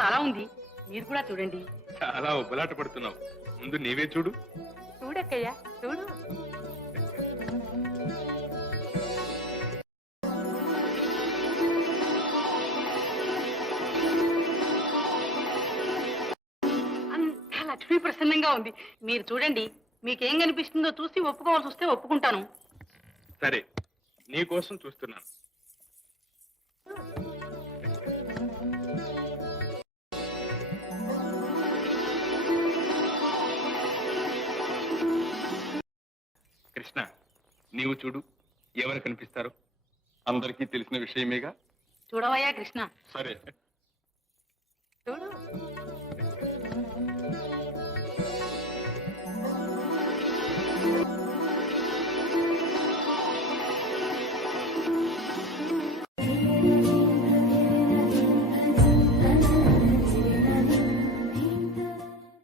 చాలా ఉంది. మీరు కూడా చూడండి. చాలా ఉబ్బలాట పడుతున్నావు. ముందు నీవే చూడు. చూడక్కయ్యా, చూడు. అంతా లక్ష్మీ ప్రసన్నంగా ఉంది. మీరు చూడండి. మీకేం కనిపిస్తుందో చూసి ఒప్పుకోవాల్సి వస్తే ఒప్పుకుంటాను. సరే, నీ కోసం చూస్తున్నాను. కృష్ణ, నీవు చూడు. ఎవరు కనిపిస్తారు? అందరికీ తెలిసిన విషయమేగా. చూడవయ్యా కృష్ణ. సరే, చూడు.